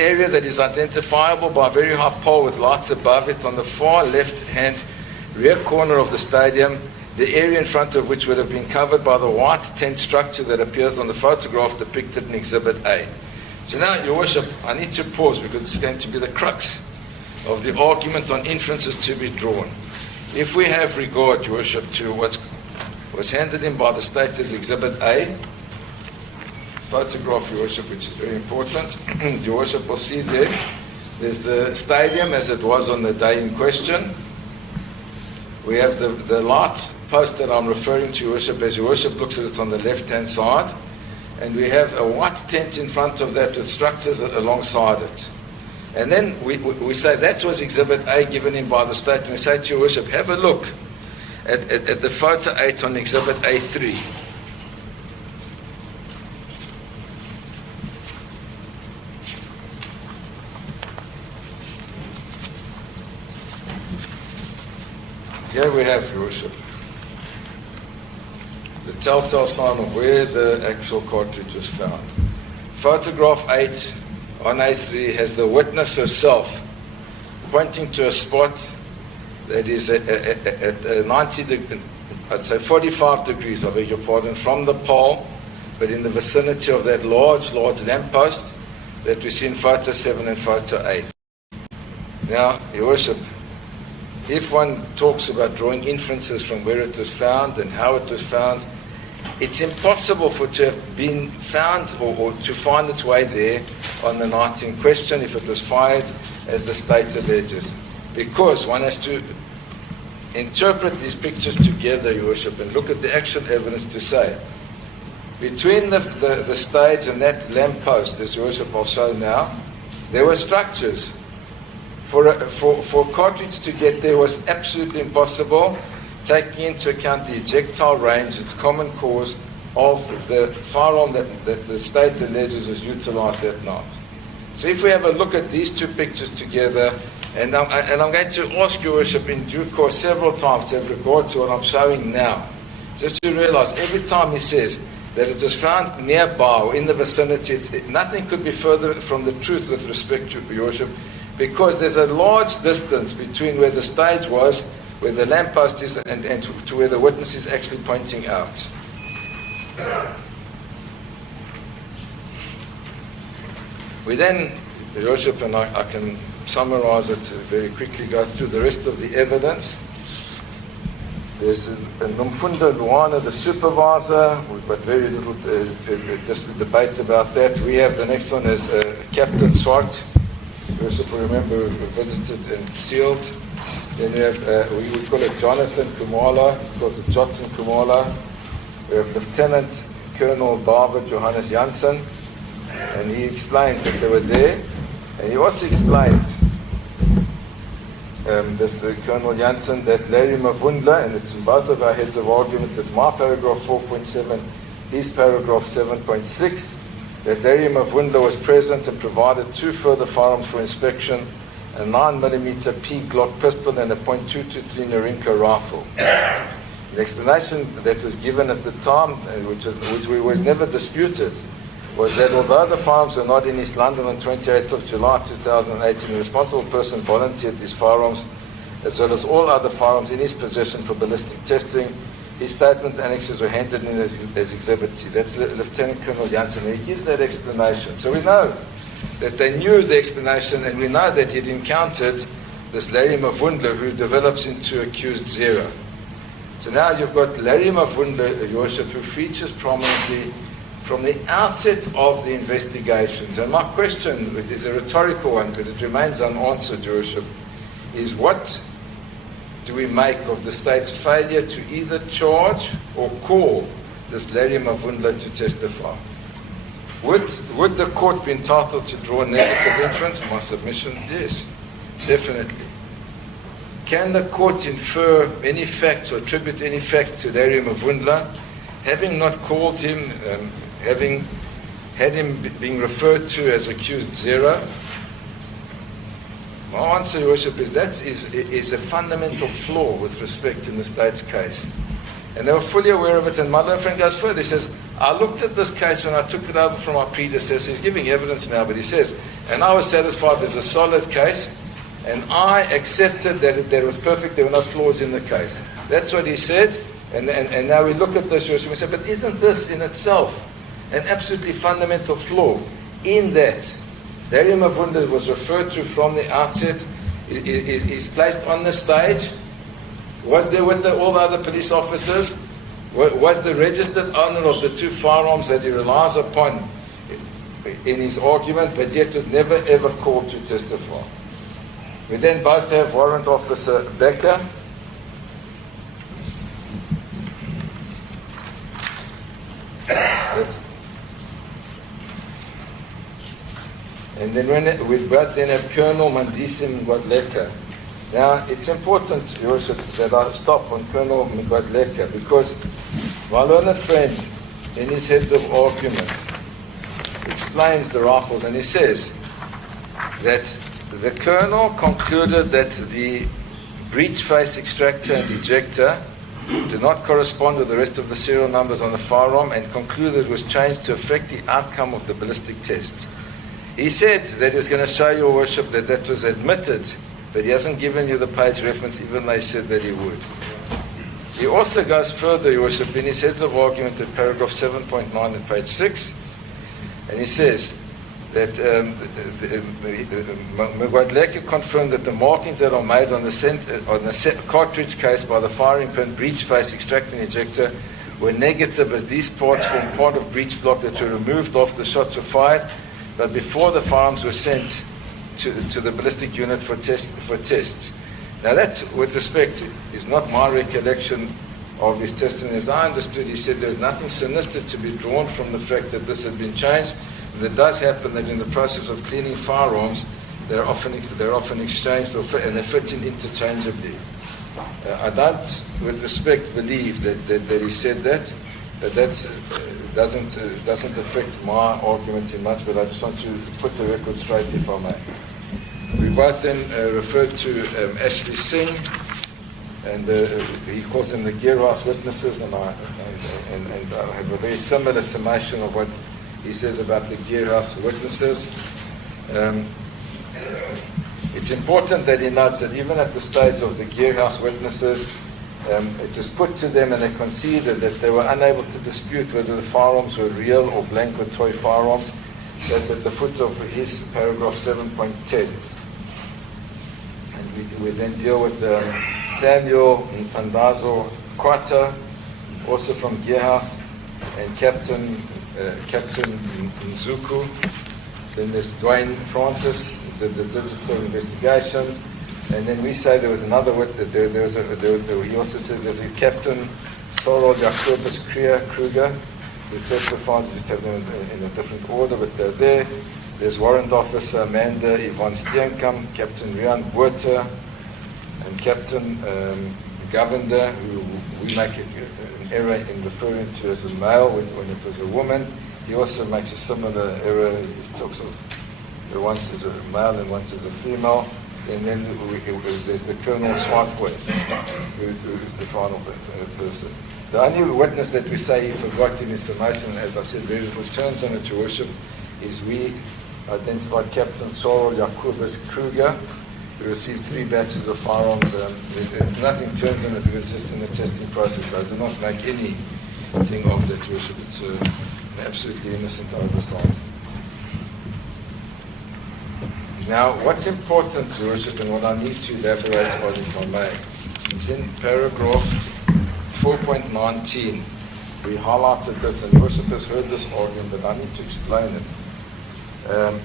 area that is identifiable by a very high pole with lights above it on the far left-hand rear corner of the stadium, the area in front of which would have been covered by the white tent structure that appears on the photograph depicted in Exhibit A. So now, Your Worship, I need to pause because it's going to be the crux of the argument on inferences to be drawn. If we have regard, Your Worship, to what was handed in by the state as Exhibit A, photograph, Your Worship, which is very important, Your Worship will see there's the stadium as it was on the day in question. We have the light post that I'm referring to, Your Worship, as Your Worship looks at it on the left-hand side. And we have a white tent in front of that with structures alongside it. And then we say that was Exhibit A given in by the state. And we say to Your Worship, have a look at the photo 8 on Exhibit A3. Here we have, Your Worship, the telltale sign of where the actual cartridge was found. Photograph 8 on A3 has the witness herself pointing to a spot that is at 90 degrees, I'd say 45 degrees, I beg your pardon, from the pole, but in the vicinity of that large lamppost that we see in photo 7 and photo 8. Now, Your Worship, if one talks about drawing inferences from where it was found and how it was found, it's impossible for it to have been found or to find its way there on the night in question if it was fired as the state alleges. Because one has to interpret these pictures together, Your Worship, and look at the actual evidence to say, between the stage and that lamppost, as Your Worship will show now, there were structures. For Cartridge to get there was absolutely impossible, taking into account the ejectile range, its common cause of the firearm that the state alleges was utilized that night. So if we have a look at these two pictures together, and I'm going to ask Your Worship in due course several times to have regard to what I'm showing now, just to realize every time he says that it was found nearby or in the vicinity, nothing could be further from the truth with respect to Your Worship, because there's a large distance between where the stage was, where the lamppost is, and to where the witness is actually pointing out. We then, Your Worship, and I can summarize it very quickly, go through the rest of the evidence. There's a Nomfunda Luana, the supervisor. We've got very little just debate about that. We have the next one is Captain Swart. You also remember visited and sealed. Then we have, we would call it Jonathan Kumala, he calls it Johnson Kumala. We have Lieutenant Colonel David Johannes Janssen, and he explains that they were there. And he also explained, this Colonel Janssen, that Larry Mavundla, and it's in both of our heads of argument, it's my paragraph 4.7, his paragraph 7.6, that Larry Mavundla was present and provided 2 further firearms for inspection, a 9mm P Glock pistol and a .223 Norinco rifle. The explanation that was given at the time, which was never disputed, was that although the firearms were not in East London on 28th of July 2018, the responsible person volunteered these firearms, as well as all other firearms in his possession for ballistic testing. His statement annexes were handed in as Exhibit C. That's Lieutenant Colonel Janssen, and he gives that explanation. So we know that they knew the explanation, and we know that he'd encountered this Larry Mavundla, who develops into accused 0. So now you've got Larry Mavundla, Your Worship, who features prominently from the outset of the investigations. And my question is a rhetorical one, because it remains unanswered, Your Worship, is what do we make of the state's failure to either charge or call this Larry Mavundla to testify? Would the court be entitled to draw negative inference? My submission, yes, definitely. Can the court infer any facts or attribute any facts to Larry Mavundla, having not called him, having had him being referred to as accused 0? My answer, Your Worship, is that is a fundamental flaw with respect in the state's case. And they were fully aware of it, and my friend goes further. He says, I looked at this case when I took it over from my predecessor. He's giving evidence now, but he says, And I was satisfied there's a solid case, and I accepted that it was perfect, there were no flaws in the case. That's what he said, and now we look at this, we say, but isn't this in itself an absolutely fundamental flaw in that Dario Mavunda was referred to from the outset, is placed on the stage, was there with all the other police officers, was the registered owner of the 2 firearms that he relies upon in his argument, but yet was never ever called to testify. We then both have Warrant Officer Becker, and then we both then have Colonel Mandisi Mgwadleka. Now, it's important, Your Worship, that I stop on Colonel Mgwadleka, because my learned friend, in his heads of argument, explains the rifles, and he says that the Colonel concluded that the breech face extractor and ejector do not correspond with the rest of the serial numbers on the firearm, and concluded it was changed to affect the outcome of the ballistic tests. He said that he was going to show Your Worship that that was admitted, but he hasn't given you the page reference, even though he said that he would. He also goes further, Your Worship, in his heads of argument at paragraph 7.9 and page 6, and he says that Mgwadleka confirmed that the markings that are made on the cartridge case by the firing pin, breech face, extractor and ejector were negative, as these parts form part of breech block that were removed after the shots were fired, but before the firearms were sent to the ballistic unit for tests. Now that, with respect, is not my recollection of his testimony. As I understood, he said there's nothing sinister to be drawn from the fact that this had been changed. And it does happen that in the process of cleaning firearms, they're often exchanged and they fit in interchangeably. I don't, with respect, believe that he said that, but that doesn't affect my argument in much, but I just want to put the record straight, if I may. We both then referred to Ashley Singh, and he calls them the Gearhouse witnesses, and I have a very similar summation of what he says about the Gearhouse witnesses. It's important that he notes that even at the stage of the Gearhouse witnesses, it was put to them and they conceded that they were unable to dispute whether the firearms were real or blank or toy firearms. That's at the foot of his paragraph 7.10. And we then deal with Samuel Ntandazo Kwata, also from Gearhouse, and Captain Nzuku. Then there's Dwayne Francis, the digital investigation. And then we say there was another witness. He also said there's a Captain Sorol Jacobus Kruger, who testified. Just have them in a different order, but they're there. There's Warrant Officer Amanda Yvonne Steenkamp, Captain Rian Buerter, and Captain Govender, who we make an error in referring to as a male when it was a woman. He also makes a similar error. He talks of once as a male and once as a female. And then there's the Colonel Swartboy, who's the final person. The only witness that we say he forgot in his summation, as I said, very little turns on it, Your Worship, is we identified Captain Sorol Jacobus Kruger, who received 3 batches of firearms. Nothing turns on it, it was just in the testing process. I do not make anything of that, Your Worship. It's an absolutely innocent oversight. Now, what's important, Your Worship, and what I need to elaborate on, if I may, is in paragraph 4.19. We highlighted this, and Your Worship has heard this argument, but I need to explain it.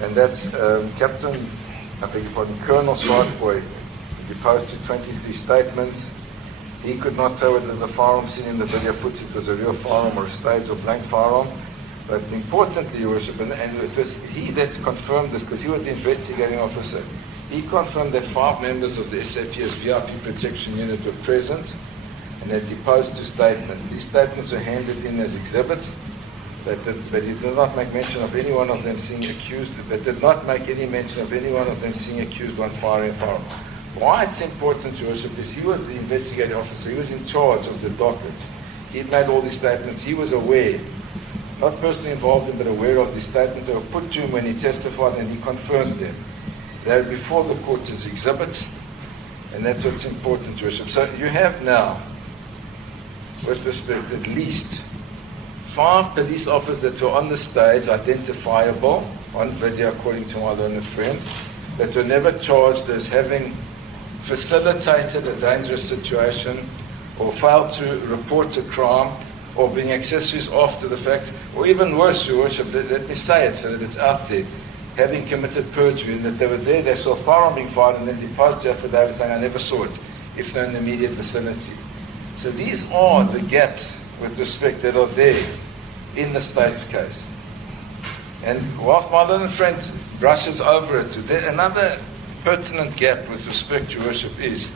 And that's Colonel Swartboy deposed to 23 statements. He could not say whether the firearm seen in the video footage was a real firearm or a staged or blank firearm. But importantly, Your Worship, and it was he that confirmed this, because he was the investigating officer. He confirmed that 5 members of the SAPS VIP protection unit were present and had deposed 2 statements. These statements were handed in as exhibits, but he did not make mention of any one of them seeing accused, but did not make any mention of any one of them seeing accused one firing a firearm. Why it's important, Your Worship, is he was the investigating officer. He was in charge of the docket. He had made all these statements. He was aware not personally involved in but aware of these statements that were put to him when he testified, and he confirmed them. They are before the court as exhibits, and that's what's important, Your Worship. So you have now, with respect, at least 5 police officers that were on the stage, identifiable on video according to my learned friend, that were never charged as having facilitated a dangerous situation or failed to report a crime or being accessories after the fact, or even worse, Your Worship, let me say it so that it's out there, having committed perjury, and that they were there, they saw a firearm being fired, and then deposed to affidavit saying, I never saw it, if they're in the immediate vicinity. So these are the gaps with respect that are there in the state's case. And whilst my learned friend brushes over it, another pertinent gap with respect, Your Worship, is,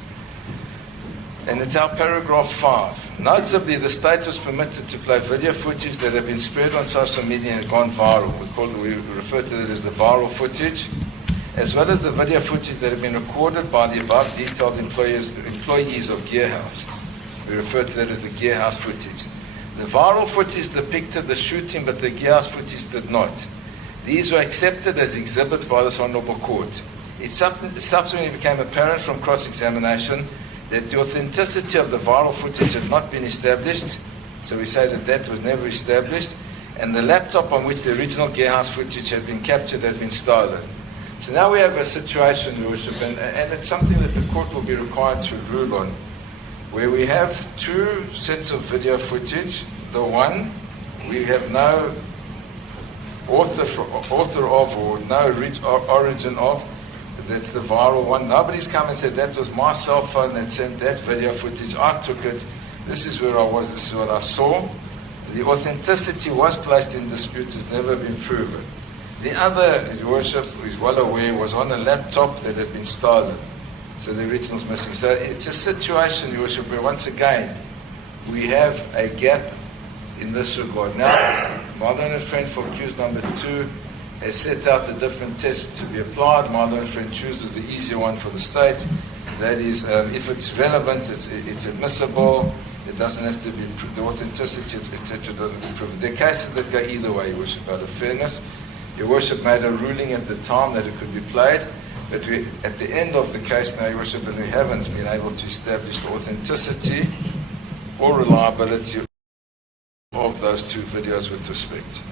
and it's our paragraph 5. Notably, the state was permitted to play video footage that had been spread on social media and gone viral. We refer to it as the viral footage, as well as the video footage that had been recorded by the above detailed employees of Gearhouse. We refer to that as the Gearhouse footage. The viral footage depicted the shooting, but the Gearhouse footage did not. These were accepted as exhibits by this Honourable Court. It subsequently became apparent from cross-examination that the authenticity of the viral footage had not been established, so we say that that was never established, and the laptop on which the original Gearhouse footage had been captured had been stolen. So now we have a situation, Your Worship, and it's something that the court will be required to rule on, where we have 2 sets of video footage. The one, we have no author of or no origin of. That's the viral one. Nobody's come and said, that was my cell phone that sent that video footage. I took it. This is where I was. This is what I saw. The authenticity was placed in dispute. It's never been proven. The other, Your Worship, who is well aware, was on a laptop that had been stolen. So the original's missing. So it's a situation, Your Worship, where once again, we have a gap in this regard. Now, my learned friend for accused number 2 has set out the different tests to be applied. My learned friend chooses the easier one for the state. That is, if it's relevant, it's admissible. It doesn't have to be the authenticity, etc. doesn't be proven. There are cases that go either way, Your Worship, out of fairness. Your Worship made a ruling at the time that it could be played, but we, at the end of the case now, Your Worship, and we haven't been able to establish the authenticity or reliability of those 2 videos with respect.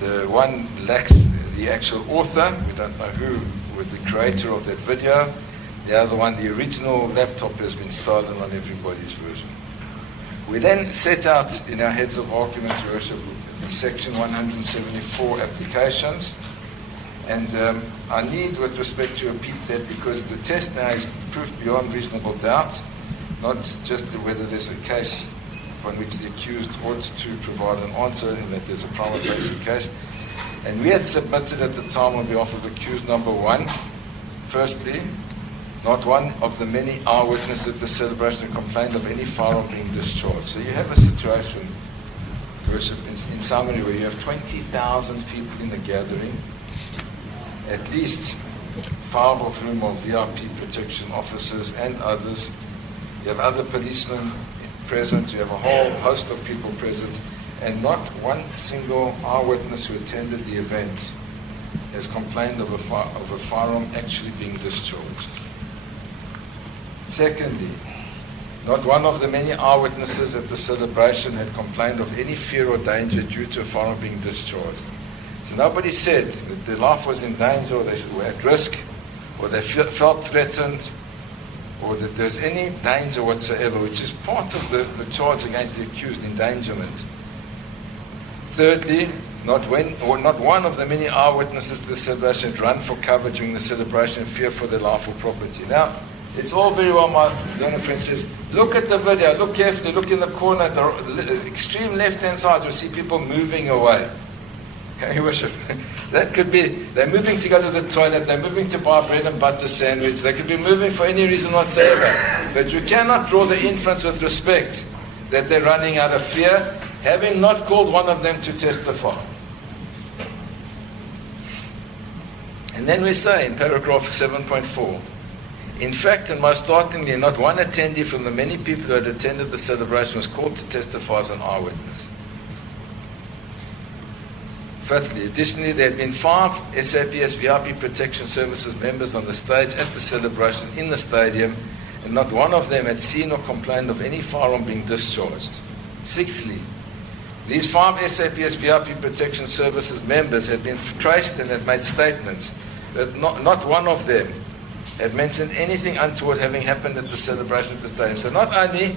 The one lacks the actual author. We don't know who was the creator of that video. The other one, the original laptop, has been stolen on everybody's version. We then set out in our heads of argument, Your Worship, the Section 174 applications. And I need, with respect, to repeat that because the test now is proof beyond reasonable doubt, not just whether there's a case on which the accused ought to provide an answer and that there's a prima facie case. And we had submitted at the time on behalf of accused number 1, firstly, not one of the many eyewitnesses at the celebration complained of any firearm being discharged. So you have a situation, Worship, in summary, where you have 20,000 people in the gathering, at least 5 of whom are VIP protection officers and others. You have other policemen present, you have a whole host of people present, and not one single eyewitness who attended the event has complained of a firearm actually being discharged. Secondly, not one of the many eyewitnesses at the celebration had complained of any fear or danger due to a firearm being discharged. So nobody said that their life was in danger, or they were at risk, or they felt threatened, or that there's any danger whatsoever, which is part of the charge against the accused, endangerment. Thirdly, not one of the many eyewitnesses to the celebration had run for cover during the celebration in fear for their life or property. Now, it's all very well, my learned friend says, look at the video, look carefully, look in the corner, the extreme left-hand side, you'll see people moving away. Okay, Your Worship, that could be, they're moving to go to the toilet, they're moving to buy a bread and butter sandwich, they could be moving for any reason whatsoever. But you cannot draw the inference with respect that they're running out of fear, having not called one of them to testify. And then we say in paragraph 7.4, in fact, and most startlingly, not one attendee from the many people who had attended the celebration was called to testify as an eyewitness. Fifthly, additionally, there had been 5 SAPS VIP Protection Services members on the stage at the celebration in the stadium, and not one of them had seen or complained of any firearm being discharged. Sixthly, these 5 SAPS VIP Protection Services members had been traced and had made statements, but not one of them had mentioned anything untoward having happened at the celebration at the stadium. So not only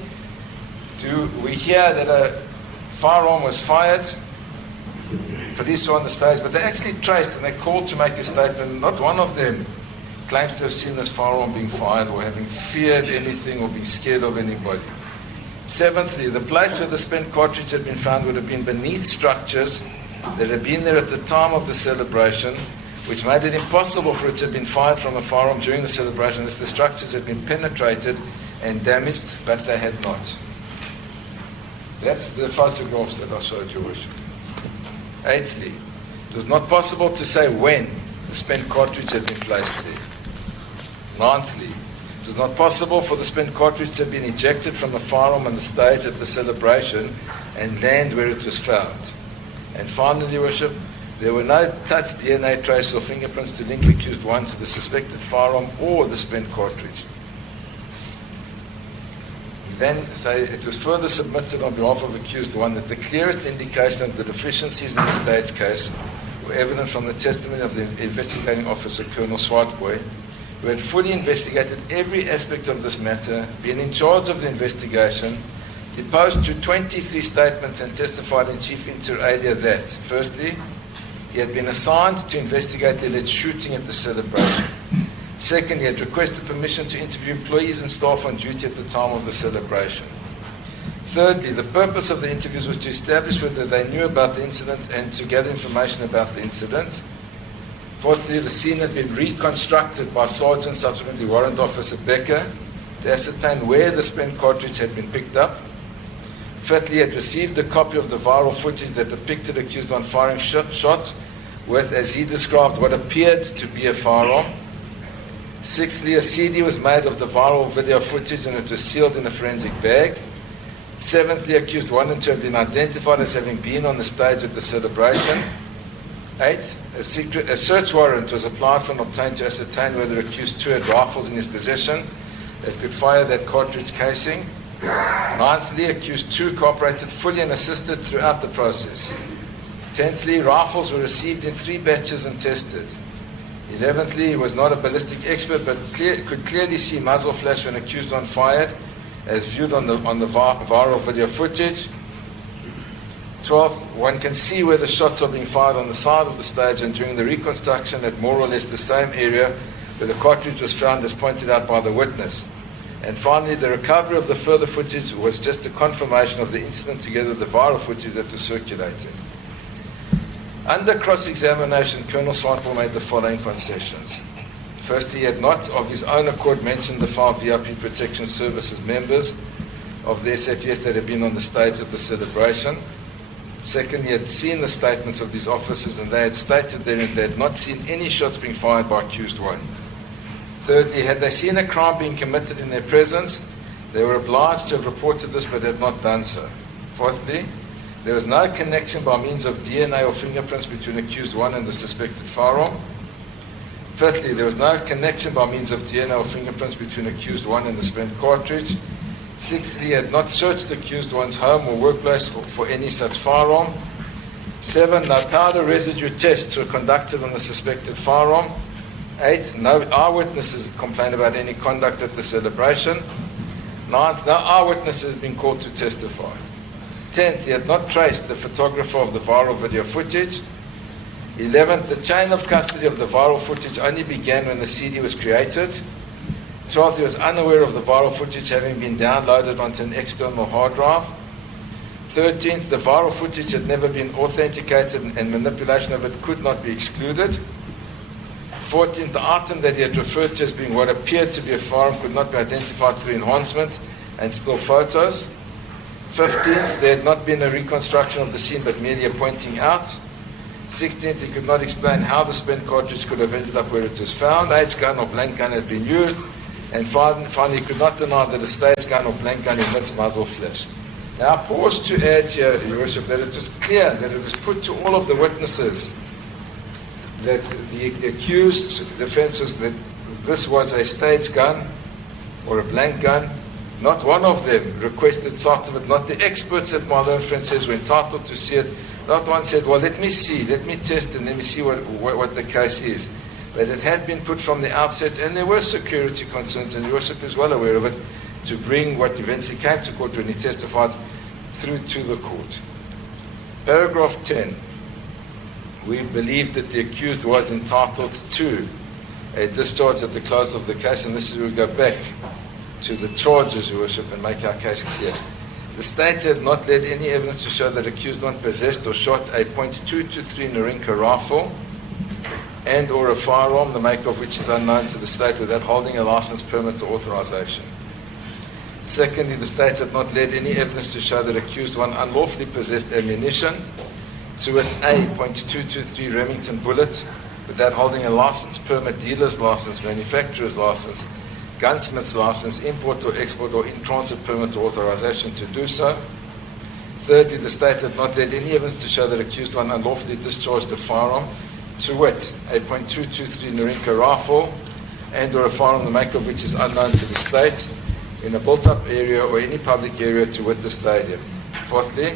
do we hear that a firearm was fired, police were on the stage, but they actually traced and they called to make a statement. Not one of them claims to have seen this firearm being fired or having feared anything or being scared of anybody. Seventhly, the place where the spent cartridge had been found would have been beneath structures that had been there at the time of the celebration, which made it impossible for it to have been fired from a firearm during the celebration, as the structures had been penetrated and damaged, but they had not. That's the photographs that I showed you, Worship. Eighthly, it was not possible to say when the spent cartridge had been placed there. Ninthly, it was not possible for the spent cartridge to have been ejected from the firearm on the stage at the celebration and land where it was found. And finally, Worship, there were no touch, DNA traces or fingerprints to link accused one to the suspected firearm or the spent cartridge. Then say it was further submitted on behalf of accused one that the clearest indication of the deficiencies in the state's case were evident from the testimony of the investigating officer, Colonel Swartboy, who had fully investigated every aspect of this matter, been in charge of the investigation, deposed to 23 statements and testified in chief inter alia that, firstly, he had been assigned to investigate the alleged shooting at the celebration. Second, he had requested permission to interview employees and staff on duty at the time of the celebration. Thirdly, the purpose of the interviews was to establish whether they knew about the incident and to gather information about the incident. Fourthly, the scene had been reconstructed by Sergeant, subsequently Warrant Officer Becker, to ascertain where the spent cartridge had been picked up. Fifthly, he had received a copy of the viral footage that depicted accused one firing shots with, as he described, what appeared to be a firearm. Sixthly, a CD was made of the viral video footage and it was sealed in a forensic bag. Seventhly, accused one and two have been identified as having been on the stage at the celebration. Eighth, a search warrant was applied for and obtained to ascertain whether accused two had rifles in his possession that could fire that cartridge casing. Ninthly, accused two cooperated fully and assisted throughout the process. Tenthly, rifles were received in 3 batches and tested. 11thly, he was not a ballistic expert but could clearly see muzzle flash when accused one fired, as viewed on the viral video footage. 12th, one can see where the shots are being fired on the side of the stage and during the reconstruction at more or less the same area where the cartridge was found, as pointed out by the witness. And finally, the recovery of the further footage was just a confirmation of the incident together with the viral footage that was circulated. Under cross-examination, Colonel Swartboy made the following concessions. Firstly, he had not, of his own accord, mentioned the 5 VIP Protection Services members of the SAPS that had been on the stage at the celebration. Secondly, he had seen the statements of these officers and they had stated therein they had not seen any shots being fired by accused one. Thirdly, had they seen a crime being committed in their presence, they were obliged to have reported this but had not done so. Fourthly, there was no connection by means of DNA or fingerprints between accused one and the suspected firearm. Fifthly, there was no connection by means of DNA or fingerprints between accused one and the spent cartridge. Sixthly, he had not searched the accused one's home or workplace for any such firearm. 7, no powder residue tests were conducted on the suspected firearm. 8, no eyewitnesses complained about any conduct at the celebration. 9th, no eyewitnesses had been called to testify. 10th, he had not traced the photographer of the viral video footage. 11th, the chain of custody of the viral footage only began when the CD was created. 12th, he was unaware of the viral footage having been downloaded onto an external hard drive. 13th, the viral footage had never been authenticated and manipulation of it could not be excluded. 14th, the item that he had referred to as being what appeared to be a firearm could not be identified through enhancement and still photos. 15th, there had not been a reconstruction of the scene but merely a pointing out. 16th, he could not explain how the spent cartridge could have ended up where it was found. H gun or blank gun had been used. And finally, he could not deny that a stage gun or blank gun emits muzzle flash. Now, I pause to add here, Your Worship, that it was clear that it was put to all of the witnesses that the accused defense was that this was a staged gun or a blank gun. Not one of them requested sight of it. Not the experts at my learned friend says we're entitled to see it. Not one said, well, let me see, let me test, and let me see what the case is. But it had been put from the outset, and there were security concerns, and Your Worship is well aware of it, to bring what eventually came to court when he testified through to the court. Paragraph 10. We believe that the accused was entitled to a discharge at the close of the case, and this is where we go back to the charges, Your Worship, and make our case clear. The state had not led any evidence to show that accused one possessed or shot a .223 Narinka rifle and or a firearm, the make of which is unknown to the state, without holding a license, permit, or authorization. Secondly, the state had not led any evidence to show that accused one unlawfully possessed ammunition, to wit a .223 Remington bullet, without holding a license, permit, dealer's license, manufacturer's license, gunsmith's license, import or export, or in-transit permit or authorization to do so. Thirdly, the state had not led any evidence to show that accused one unlawfully discharged a firearm, to wit, a .223 Narinka rifle, and or a firearm the make of which is unknown to the state, in a built-up area or any public area, to wit, the stadium. Fourthly,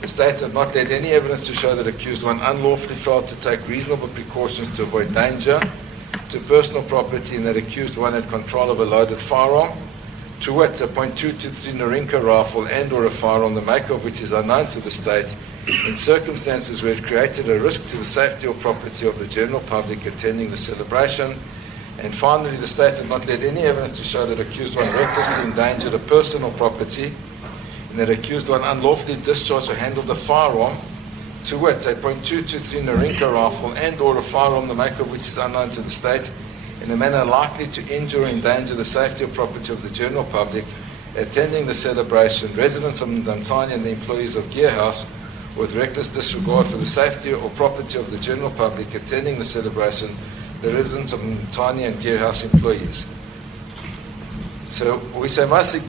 the state had not led any evidence to show that accused one unlawfully failed to take reasonable precautions to avoid danger to personal property, and that accused one had control of a loaded firearm, to wit, a .223 Narinka rifle and or a firearm the make of which is unknown to the state, in circumstances where it created a risk to the safety or property of the general public attending the celebration. And finally, the state had not led any evidence to show that accused one recklessly endangered a person or property, and that accused one unlawfully discharged or handled a firearm, to wit, a .223 Narinka rifle and or a firearm the make of which is unknown to the state, in a manner likely to injure or endanger the safety or property of the general public attending the celebration, residents of Ndantani and the employees of Gear House, with reckless disregard for the safety or property of the general public attending the celebration, the residents of Ndantani and Gear House employees. So we say,